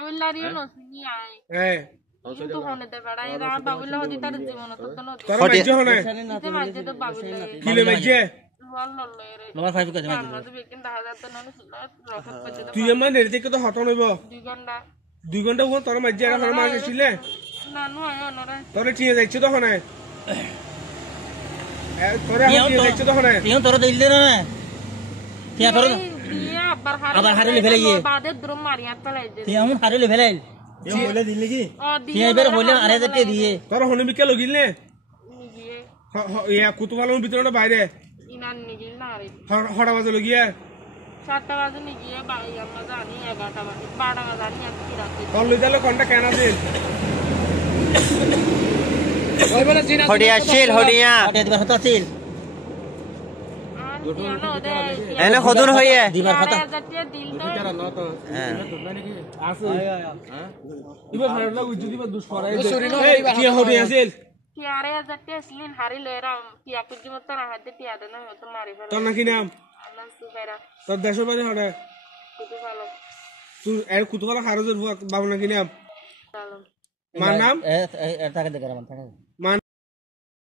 বাবুল্লারিও নসিনি আয় কিন্তু হনে বেড়া এরা বাবুল্লা হদি তার জীবন তো তো নদী তোর মাঝে হনে ইতে মাঝে তো বাবুল্লা কিলে মাঝে ওয়াল্লাহ রে নম্বর 5 কাছে আমরা তো বেকিন 10000 তো নন রকত পেতে তুই আমার নেড়ে থেকে তো হতন হইব 2 ঘন্টা 2 ঘন্টা ওখানে তোর মাঝে আর হনে মাঝে ছিলে নানু আয় নরে তোরে টিয়ে যাচ্ছে তো হনে তোরে এখন টিয়ে যাচ্ছে তো হনে ইও তোর দিল না তিয়া তোর দিয়ে আবার হারিলে ফেলে গিয়ে বাদে দ্রুম মারিয়া তলাই দে তিয়া আমন হারিলে ফেলাইল এ বলে দিল কি তিয়া এবার হইলে আরে যেতে দিয়ে তোর হনে বিকে লগিল নে নিগিয়ে ইয়া কুতুবালের ভিতরে বাইরে ইনান নিগিল না রে হড়া বাজে লগিয়া 7টা বাজে নিগিয়ে বাই আমরা জানি 11টা বাজে 12টা বাজে জানি আর কি রাতে তোর লই দিলে কোনটা কেন আছে হডিয়া ছিল হডিয়া আটে দিবার কথা ছিল এনে খদুন হইয়ে দিবার কথা আছে ইবা ফাড়া লাগু যদি বা দুষ করাই এই কি হডি আছিল টিয়ারে যাতে আসলিন হারি লয়রা টিয়া কুজি মত না হাতে টিয়া দেনা হতো মারি ফেলা তোর নাকি নাম আমার সুবেরা তোর দেশের বাড়ি হড়া কুতু ভালো তুই এর কুতুবালা খারজের বাবু নাকি নাম ভালো মার নাম এ টাকা দে গরম টাকা